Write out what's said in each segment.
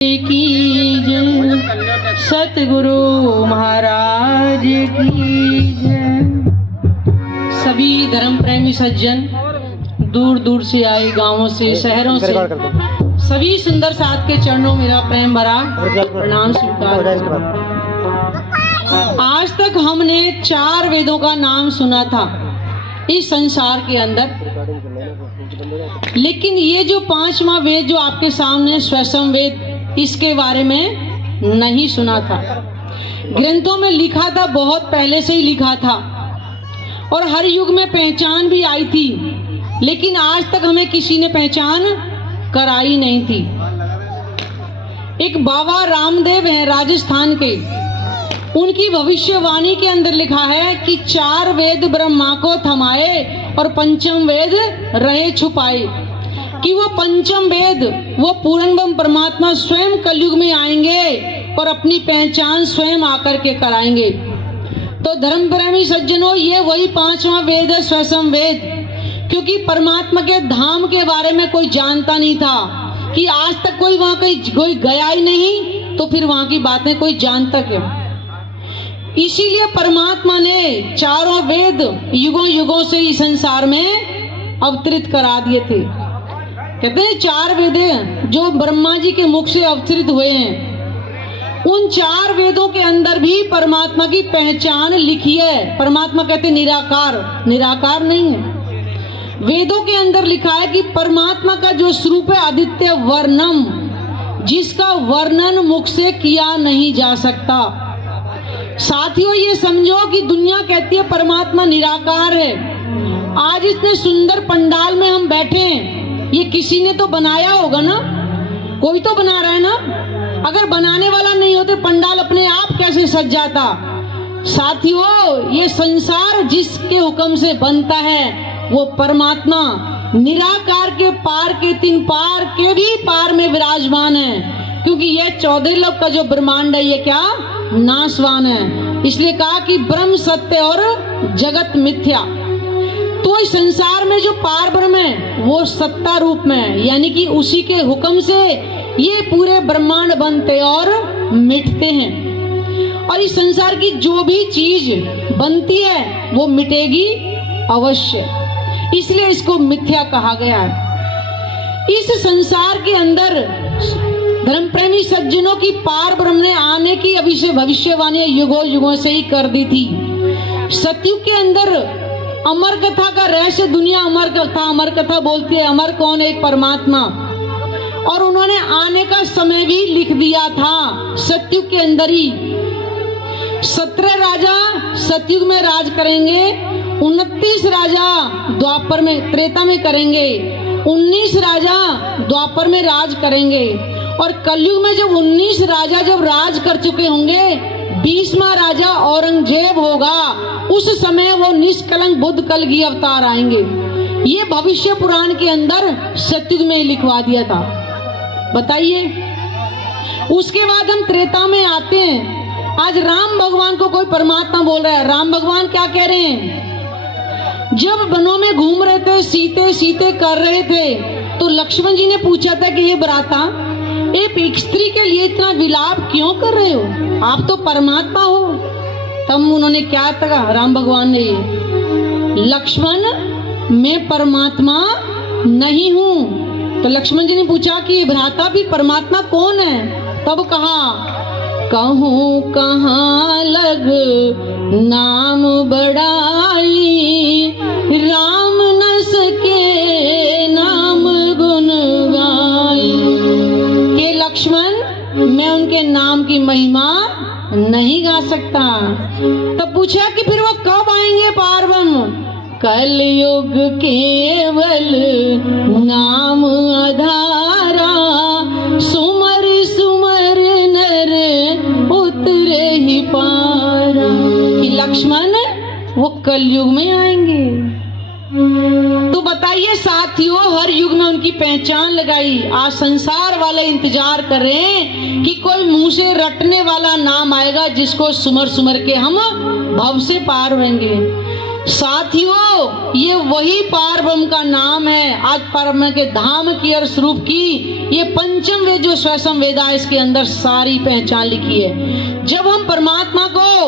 की जय, सतगुरु महाराज की जय। सभी धर्म प्रेमी सज्जन दूर दूर से आए, गांवों से, शहरों से, सभी सुंदर साथ के चरणों मेरा प्रेम भरा प्रणाम स्वीकार। आज तक हमने 4 वेदों का नाम सुना था इस संसार के अंदर, लेकिन ये जो 5वां वेद जो आपके सामने स्वसम वेद, इसके बारे में नहीं सुना था। ग्रंथों में लिखा था, बहुत पहले से ही लिखा था और हर युग में पहचान भी आई थी, लेकिन आज तक हमें किसी ने पहचान कराई नहीं थी। एक बाबा रामदेव हैं राजस्थान के, उनकी भविष्यवाणी के अंदर लिखा है कि 4 वेद ब्रह्मा को थमाए और 5म वेद रहे छुपाए, कि वो 5म वेद, वो पूर्ण ब्रह्म परमात्मा स्वयं कलयुग में आएंगे और अपनी पहचान स्वयं आकर के कराएंगे। तो धर्म प्रेमी सज्जनों, ये वही 5वां वेद है, स्वसम वेद। क्योंकि परमात्मा के धाम के बारे में कोई जानता नहीं था, कि आज तक कोई वहां कोई गया ही नहीं, तो फिर वहां की बातें कोई जानता क्यों? इसीलिए परमात्मा ने 4 वेद युगों युगों से इस संसार में अवतरित करा दिए थे। कहते हैं 4 वेद जो ब्रह्मा जी के मुख से अवतरित हुए हैं, उन 4 वेदों के अंदर भी परमात्मा की पहचान लिखी है। परमात्मा कहते निराकार, निराकार नहीं है। वेदों के अंदर लिखा है कि परमात्मा का जो स्वरूप है आदित्य वर्णम, जिसका वर्णन मुख से किया नहीं जा सकता। साथियों, ये समझो कि दुनिया कहती है परमात्मा निराकार है। आज इतने सुंदर पंडाल में हम बैठे हैं, ये किसी ने तो बनाया होगा ना, कोई तो बना रहा है ना। अगर बनाने वाला नहीं होते पंडाल अपने आप कैसे सज जाता? साथियों, ये संसार जिसके हुक्म से बनता है वो परमात्मा निराकार के पार के 3 पार के भी पार में विराजमान है। क्योंकि ये 14 लोक का जो ब्रह्मांड है, ये क्या नाशवान है। इसलिए कहा कि ब्रह्म सत्य और जगत मिथ्या। तो इस संसार में जो पार ब्रह्म है वो सत्ता रूप में है, यानी कि उसी के हुक्म से ये पूरे ब्रह्मांड बनते और मिटते हैं। और इस संसार की जो भी चीज बनती है वो मिटेगी अवश्य, इसलिए इसको मिथ्या कहा गया है। इस संसार के अंदर धर्म प्रेमी सज्जनों की पार ब्रह्म ने आने की भविष्यवाणी युगों युगों से ही कर दी थी। सतयुग के अंदर अमर कथा का रहस्य, दुनिया अमर कथा बोलती है। अमर कौन है? एक परमात्मा। और उन्होंने आने का समय भी लिख दिया था सतयुग के अंदर ही। 17 राजा सतयुग में राज करेंगे, 29 राजा द्वापर में, त्रेता में करेंगे, 19 राजा द्वापर में राज करेंगे। और कलयुग में जब 19 राजा जब राज कर चुके होंगे, 20वां राजा औरंगजेब होगा। उस समय वो निष्कलंक बुद्ध कलगी अवतार आएंगे। ये भविष्य पुराण के अंदर सतयुग में लिखवा दिया था। बताइए, उसके बाद हम त्रेता में आते हैं। आज राम भगवान को कोई परमात्मा बोल रहा है। राम भगवान क्या कह रहे हैं? जब वनों में घूम रहे थे, सीते सीते कर रहे थे, तो लक्ष्मण जी ने पूछा था कि ये भ्राता, एक स्त्री के लिए इतना विलाप क्यों कर रहे हो? आप तो परमात्मा हो। तब उन्होंने क्या कहा राम भगवान ने? लक्ष्मण, मैं परमात्मा नहीं हूँ। तो लक्ष्मण जी ने पूछा कि भ्राता भी परमात्मा कौन है? तब कहा, कहूँ कहाँ लग नाम बड़ाई, राम न सके नाम गुण गाई। के लक्ष्मण, मैं उनके नाम की महिमा नहीं गा सकता। तब पूछा कि फिर वो कब आएंगे पार ब्रह्म? कलयुग केवल नाम आधारा, सुमर सुमर नर उतरे ही पारा। कि लक्ष्मण वो कलयुग में आएंगे। तो बताइए साथियों, हर युग में उनकी पहचान लगाई। आज संसार वाले इंतजार कर रहे हैं कि कोई मुंह से रटने वाला नाम आएगा जिसको सुमर सुमर के हम भव से पार होंगे। साथियों, ये वही पार ब्रह्म का नाम है। आज पार ब्रह्म के धाम की और स्वरूप की ये पंचम वेद जो स्वयं वेद है, इसके अंदर सारी पहचान लिखी है। जब हम परमात्मा को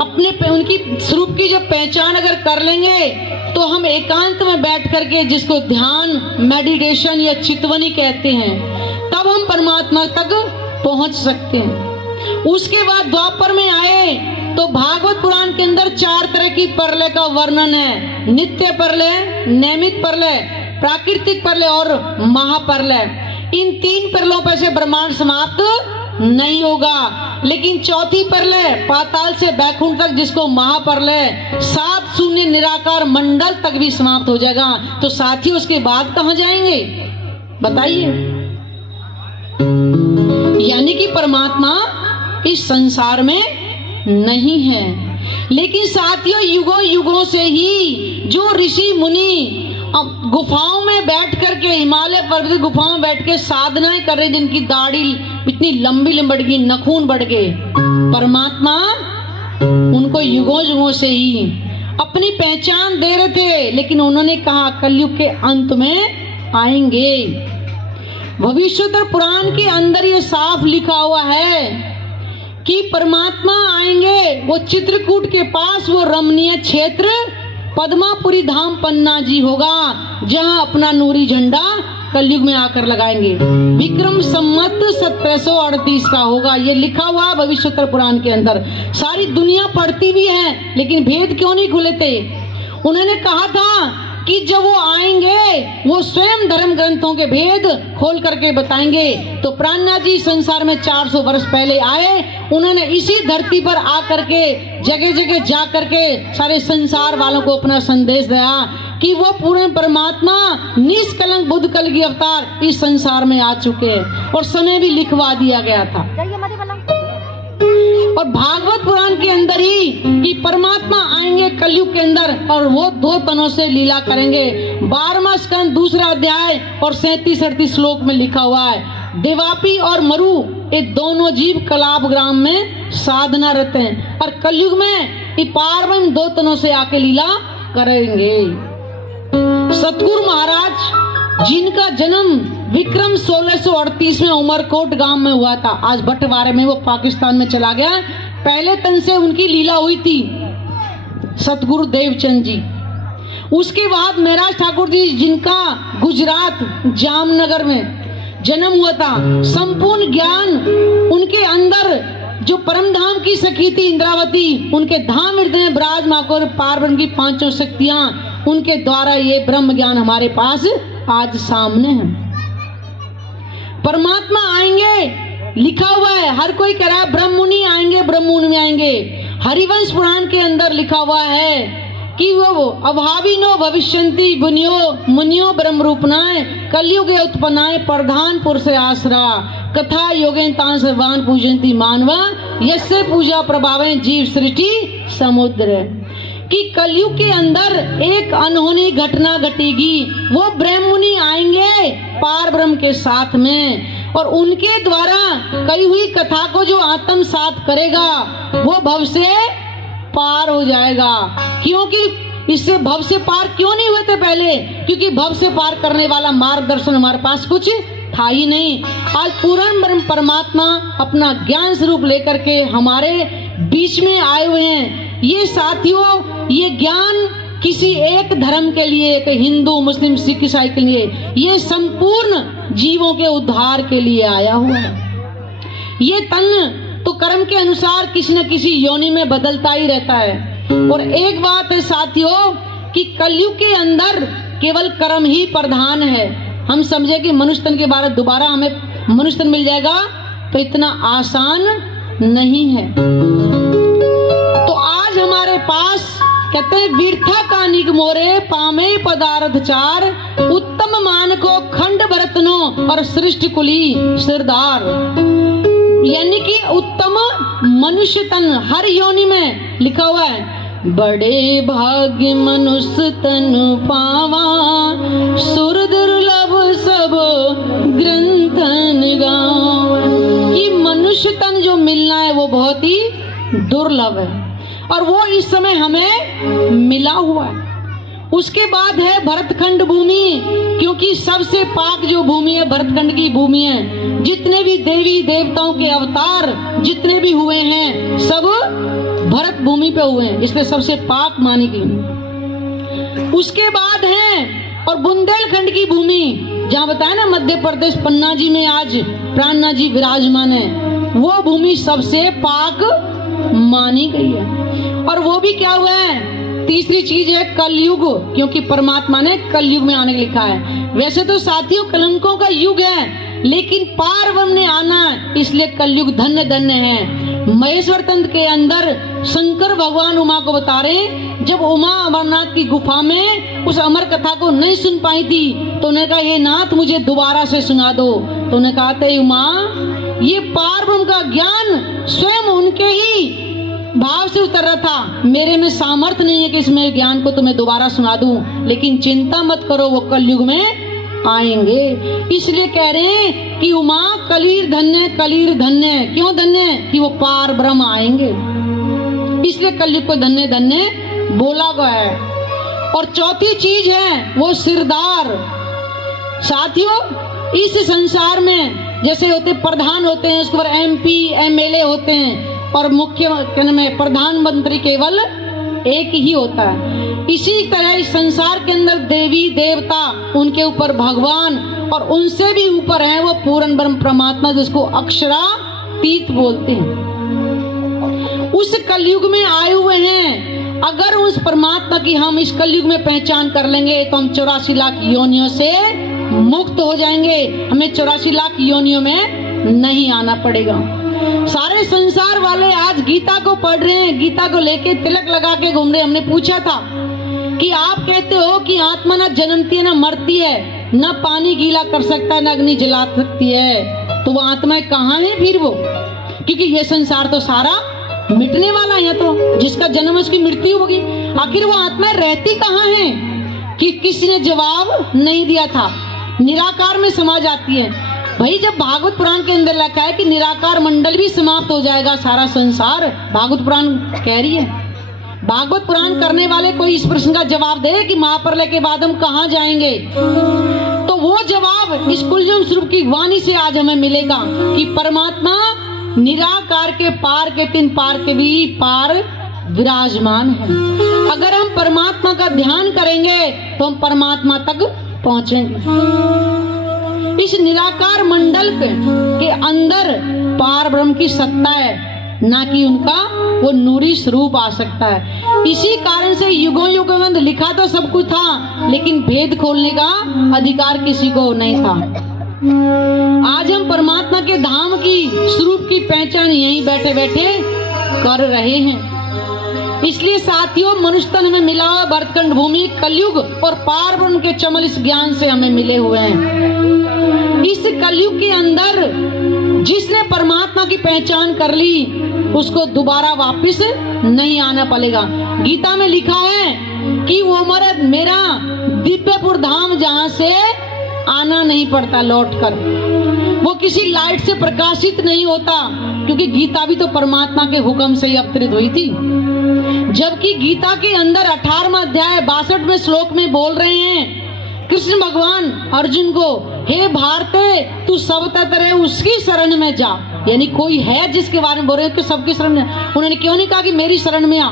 अपने उनकी स्वरूप की जब पहचान अगर कर लेंगे तो हम एकांत में बैठ करके, जिसको ध्यान मेडिटेशन या चितवनी कहते हैं, तब हम परमात्मा तक पहुंच सकते हैं। उसके बाद द्वापर में आए तो भागवत पुराण के अंदर 4 तरह की प्रलय का वर्णन है। नित्य प्रलय, नैमित प्रलय, प्राकृतिक प्रलय और महाप्रलय। इन 3 प्रलयों पर से ब्रह्मांड समाप्त नहीं होगा, लेकिन चौथी प्रलय पाताल से बैकुंठ तक, जिसको महाप्रलय 7 शून्य निराकार मंडल तक भी समाप्त हो जाएगा। तो साथियों, उसके बाद कहां जाएंगे बताइए? यानी कि परमात्मा इस संसार में नहीं है। लेकिन साथियों, युगों युगों से ही जो ऋषि मुनि अब गुफाओं में बैठ करके, हिमालय पर्वत गुफाओं में बैठ के साधनाएं कर रहे, जिनकी दाढ़ी इतनी लंबी बढ़ गई, नखून बढ़ गए, परमात्मा उनको युगों युगों से ही अपनी पहचान दे रहे थे। लेकिन उन्होंने कहा कलयुग के अंत में आएंगे। भविष्योत्तर पुराण के अंदर ये साफ लिखा हुआ है कि परमात्मा आएंगे। वो चित्रकूट के पास वो रमणीय क्षेत्र पद्मापुरी धाम पन्ना जी होगा, जहां अपना नूरी झंडा कलयुग में आकर लगाएंगे। विक्रम संवत 1738 का होगा, ये लिखा हुआ भविष्योत्तर पुराण के अंदर। सारी दुनिया पढ़ती भी है, लेकिन भेद क्यों नहीं खुले थे? उन्होंने कहा था कि जब वो आएंगे वो स्वयं धर्म ग्रंथों के भेद खोल करके बताएंगे। तो प्राणनाथ जी संसार में 400 वर्ष पहले आए। उन्होंने इसी धरती पर आकर के जगह जगह जा करके सारे संसार वालों को अपना संदेश दिया कि वो पूरे परमात्मा निष्कलंक बुद्ध कल की अवतार इस संसार में आ चुके हैं, और समय भी लिखवा दिया गया था। और भागवत पुराण के अंदर ही कि परमात्मा आएंगे कलयुग के अंदर, और वो 2 तनों से लीला करेंगे। 12वां स्कंद 2रा अध्याय और 37-38 श्लोक में लिखा हुआ है। देवापी और मरु ये दोनों जीव कलाप ग्राम में साधना रहते हैं, और कलयुग में ये पार्वम 2 तनों से आके लीला करेंगे। सतगुरु महाराज जिनका जन्म विक्रम 1638 में उमरकोट गांव में हुआ था, आज बंटवारे में वो पाकिस्तान में चला गया। पहले तन से उनकी लीला हुई थी सतगुरु देवचंद जी। उसके बाद महराज ठाकुर जी जिनका गुजरात जामनगर में जन्म हुआ था, संपूर्ण ज्ञान उनके अंदर जो परम धाम की सखी थी इंद्रावती, उनके धाम हृदय ब्राजमाकर पार्वती की 5 शक्तियां, उनके द्वारा ये ब्रह्म ज्ञान हमारे पास आज सामने है। परमात्मा आएंगे लिखा हुआ है, हर कोई कह रहा है ब्रह्म मुनि आएंगे, ब्रह्म मुनि आएंगे। हरिवंश पुराण के अंदर लिखा हुआ है कि वो अभाविनो भविष्यन्ति मुनियो ब्रह्म रूपनाय कलयुगे उत्पन्नाय प्रधान पुरुष आसरा कथा योगेन तान सर्वान पूजन्ति मानवा यस्य पूजा प्रभावे जीव सृष्टि समुद्र। कि कलयुग के अंदर एक अनहोनी घटना घटेगी, वो ब्रह्म मुनि आएंगे पार ब्रह्म के साथ में, और उनके द्वारा कही हुई कथा को जो आत्मसात करेगा वो भव से पार हो जाएगा। क्योंकि इससे भव से पार क्यों नहीं हुए थे पहले? क्योंकि भव से पार करने वाला मार्गदर्शन हमारे पास कुछ था ही नहीं। आज पूर्ण ब्रह्म परमात्मा अपना ज्ञान स्वरूप लेकर के हमारे बीच में आए हुए हैं। ये साथियों, ये ज्ञान किसी एक धर्म के लिए, एक हिंदू मुस्लिम सिख ईसाई के लिए, ये संपूर्ण जीवों के उद्धार के लिए आया हुआ है। ये तन तो कर्म के अनुसार किसी न किसी योनि में बदलता ही रहता है। और एक बात है साथियों कि कलयुग के अंदर केवल कर्म ही प्रधान है। हम समझे कि मनुष्य तन के बारे दोबारा हमें मनुष्य तन मिल जाएगा, तो इतना आसान नहीं है। तो आज हमारे पास कहते हैं वीरथा का निगमोरे पामे पदार्थ चार उत्तम मान को खंड भरतनो और सृष्टि कुली सिरदार। यानी कि उत्तम मनुष्य तन हर योनि में लिखा हुआ है, बड़े भाग्य मनुष्य तन पावा सुर दुर्लभ सब ग्रंथन गाँव। कि मनुष्य तन जो मिलना है वो बहुत ही दुर्लभ है। और वो इस समय हमें मिला हुआ है। उसके बाद है भरतखंड भूमि, क्योंकि सबसे पाक जो भूमि है भरतखंड की भूमि है। जितने भी देवी देवताओं के अवतार जितने भी हुए हैं सब भरत भूमि पे हुए हैं, इसलिए सबसे पाक मानी गई। उसके बाद है और बुंदेलखंड की भूमि, जहाँ बताया ना मध्य प्रदेश पन्ना जी में आज प्राणनाथ जी विराजमान है, वो भूमि सबसे पाक मानी गई है। और वो भी क्या हुआ है, तीसरी चीज है कलयुग, क्योंकि परमात्मा ने कलयुग में आने लिखा है। वैसे तो साथियों कलंकों का युग है, लेकिन पार ब्रह्म ने आना, इसलिए कलयुग धन्य धन्य है। महेश्वर तंत्र के अंदर शंकर भगवान उमा को बता रहे, जब उमा अमरनाथ की गुफा में उस अमर कथा को नहीं सुन पाई थी तो उन्होंने कहा, हे नाथ मुझे दोबारा से सुना दो। तो उन्होंने कहा था, उमा ये पार ब्रह्म का ज्ञान स्वयं उनके ही भाव से उतर रहा था, मेरे में सामर्थ्य नहीं है कि इसमें ज्ञान को तुम्हें दोबारा सुना दूं, लेकिन चिंता मत करो वो कलयुग में आएंगे। इसलिए कह रहे हैं कि उमा कलीर धन्य, कलीर धन्य। क्यों धन्य? कि वो पार ब्रह्म आएंगे, इसलिए कलयुग को धन्य धन्य बोला गया है। और चौथी चीज है वो सिरदार। साथियों इस संसार में जैसे होते प्रधान होते हैं, उसके बाद MP MLA होते हैं, और मुख्य में प्रधानमंत्री केवल एक ही होता है। इसी तरह इस संसार के अंदर देवी देवता, उनके ऊपर भगवान, और उनसे भी ऊपर है वो पूर्ण ब्रह्म परमात्मा, जिसको अक्षरातीत बोलते हैं। उस कलयुग में आए हुए हैं। अगर उस परमात्मा की हम इस कलयुग में पहचान कर लेंगे तो हम 84 लाख योनियों से मुक्त हो जाएंगे, हमें 84 लाख योनियों में नहीं आना पड़ेगा। सारे संसार वाले आज गीता को पढ़ रहे हैं, गीता को लेके तिलक लगा के घूम रहे। हमने पूछा था कि आप कहते हो कि आत्मा ना जन्मती है ना मरती है, ना पानी गीला कर सकता है ना अग्नि जला सकती है, तो वो आत्माएं कहाँ है फिर वो? क्योंकि ये संसार तो सारा मिटने वाला है, तो जिसका जन्म उसकी मृत्यु होगी। आखिर वो आत्माएं रहती कहाँ है? कि किसी ने जवाब नहीं दिया था। निराकार में समा जाती है। भाई जब भागवत पुराण के अंदर लिखा है कि निराकार मंडल भी समाप्त हो जाएगा, सारा संसार, भागवत पुराण कह रही है। भागवत पुराण करने वाले कोई इस प्रश्न का जवाब दे कि महाप्रलय के बाद हम कहाँ जाएंगे, तो वो जवाब इस कुलजम स्वरूप की वाणी से आज हमें मिलेगा कि परमात्मा निराकार के पार के तीन पार के भी पार विराजमान है। अगर हम परमात्मा का ध्यान करेंगे तो हम परमात्मा तक पहुंचेंगे। इस निराकार मंडल के अंदर पार ब्रह्म की सत्ता है, ना कि उनका वो नूरी स्वरूप आ सकता है। इसी कारण से युगों युगों में लिखा तो सब कुछ था, लेकिन भेद खोलने का अधिकार किसी को नहीं था। आज हम परमात्मा के धाम की स्वरूप की पहचान यहीं बैठे बैठे कर रहे हैं। इसलिए साथियों मनुष्य तन में मिला हुआ भरतखंड भूमि कलयुग और पार ब्रह्म के चमल इस ज्ञान से हमें मिले हुए हैं। इस कलयुग के अंदर जिसने परमात्मा की पहचान कर ली उसको दोबारा वापस नहीं आना पड़ेगा। गीता में लिखा है कि वो मेरा दिव्यपुर धाम जहाँ से आना नहीं पड़ता लौटकर, वो किसी लाइट से प्रकाशित नहीं होता, क्योंकि गीता भी तो परमात्मा के हुक्म से ही अवतरित हुई थी। जबकि गीता के अंदर 18वां अध्याय 62वें श्लोक में बोल रहे हैं कृष्ण भगवान अर्जुन को, हे भारते तू सब तरह उसकी शरण में जा। यानी कोई है जिसके बारे में बोल रहे हैं कि सबकी शरण में। उन्होंने क्यों नहीं कहा कि मेरी शरण में आ,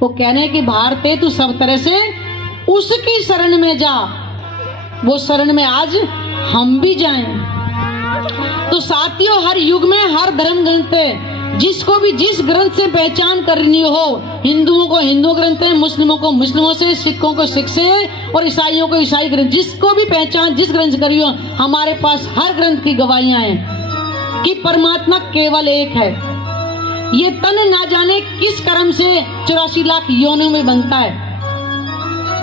वो कहने हैं कि भारते तू सब तरह से उसकी शरण में जा। वो शरण में आज हम भी जाएं। तो साथियों हर युग में हर धर्म ग्रंथ है, जिसको भी जिस ग्रंथ से पहचान करनी हो, हिंदुओं को हिंदू ग्रंथ है, मुस्लिमों को मुस्लिमों से, सिखों को सिख से और ईसाइयों को ईसाई ग्रंथ, जिसको भी पहचान जिस ग्रंथ से करी हो, हमारे पास हर ग्रंथ की गवाहियां हैं कि परमात्मा केवल एक है। ये तन ना जाने किस कर्म से 84 लाख योनियों में बनता है।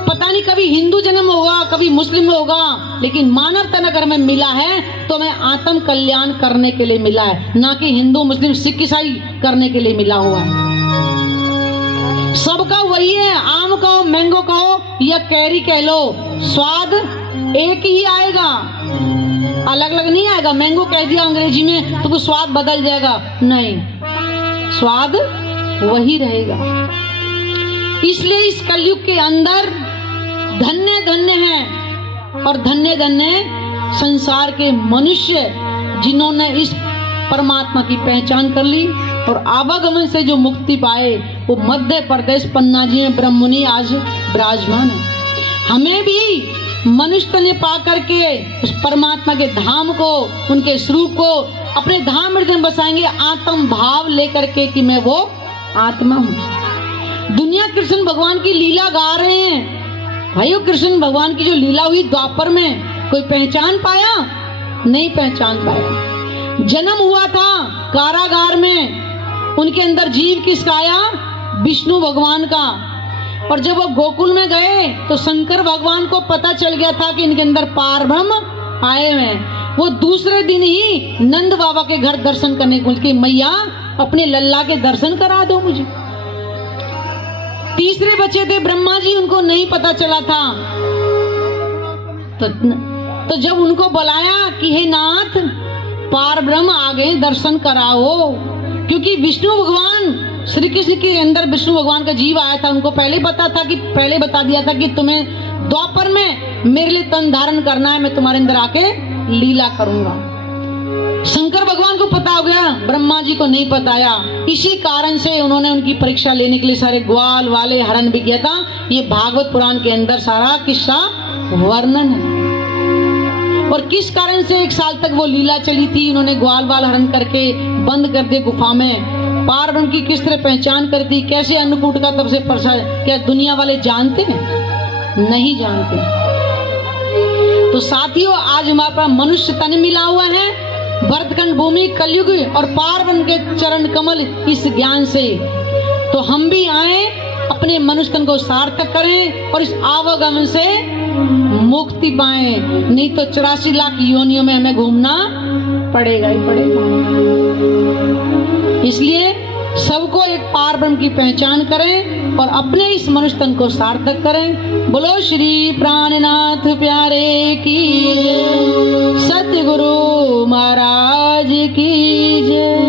पता नहीं कभी हिंदू जन्म होगा कभी मुस्लिम में होगा, लेकिन मानव तन अगर हमें मिला है तो हमें आत्म कल्याण करने के लिए मिला है, ना कि हिंदू मुस्लिम सिख ईसाई करने के लिए मिला हुआ है। सबका वही है, आम कहो मैंगो कहो या कैरी कह लो, स्वाद एक ही आएगा, अलग अलग नहीं आएगा। मैंगो कह दिया अंग्रेजी में तो कुछ स्वाद बदल जाएगा, नहीं, स्वाद वही रहेगा। इसलिए इस कलयुग के अंदर धन्य धन्य है और धन्य धन्य संसार के मनुष्य जिन्होंने इस परमात्मा की पहचान कर ली और आवागमन से जो मुक्ति पाए, वो मध्य प्रदेश पन्ना जी में ब्रह्ममुनि आज विराजमान है। हमें भी मनुष्य तन पा करके उस परमात्मा के धाम को, उनके स्वरूप को अपने धाम हृदय में बसाएंगे, आत्म भाव लेकर के कि मैं वो आत्मा हूँ। दुनिया कृष्ण भगवान की लीला गा रहे हैं। भाइयों, कृष्ण भगवान की जो लीला हुई द्वापर में, कोई पहचान पाया? नहीं पहचान पाया। जन्म हुआ था कारागार में, उनके अंदर जीव किसका आया? विष्णु भगवान का। और जब वो गोकुल में गए तो शंकर भगवान को पता चल गया था कि इनके अंदर पारब्रह्म आए हुए हैं। वो दूसरे दिन ही नंद बाबा के घर दर्शन करने को कि मैया अपने लल्ला के दर्शन करा दो मुझे। तीसरे बच्चे थे ब्रह्मा जी, उनको नहीं पता चला था। तो जब उनको बुलाया कि हे नाथ, पारब्रह्म आ गए, दर्शन कराओ। क्योंकि विष्णु भगवान, श्री कृष्ण के अंदर विष्णु भगवान का जीव आया था, उनको पहले बता दिया था कि तुम्हें द्वापर में मेरे लिए तन धारण करना है, मैं तुम्हारे अंदर आके लीला करूंगा। शंकर भगवान को पता हो गया, ब्रह्मा जी को नहीं बताया। इसी कारण से उन्होंने उनकी परीक्षा लेने के लिए सारे ग्वाल वाले हरण भी किया था। ये भागवत पुराण के अंदर सारा किस्सा वर्णन है। और किस कारण से 1 साल तक वो लीला चली थी, उन्होंने ग्वाल वाल हरण करके बंद कर दिए गुफा में। पारब्रह्म की किस तरह पहचान करती, कैसे अन्नकूट का तब से प्रसाद, क्या दुनिया वाले जानते हैं? नहीं जानते। तो साथियों, आज हमारे पास मनुष्य तन मिला हुआ है, भरतखंड भूमि कलयुग और पारब्रह्म के चरण कमल इस ज्ञान से। तो हम भी आए, अपने मनुष्य तन को सार्थक करें और इस आवागमन से मुक्ति पाएं। नहीं तो 84 लाख योनियों में हमें घूमना पड़ेगा ही पड़ेगा। इसलिए सबको एक पारब्रह्म की पहचान करें और अपने इस मनुष्य तन को सार्थक करें। बोलो श्री प्राणनाथ प्यारे की, सतगुरु महाराज की जय।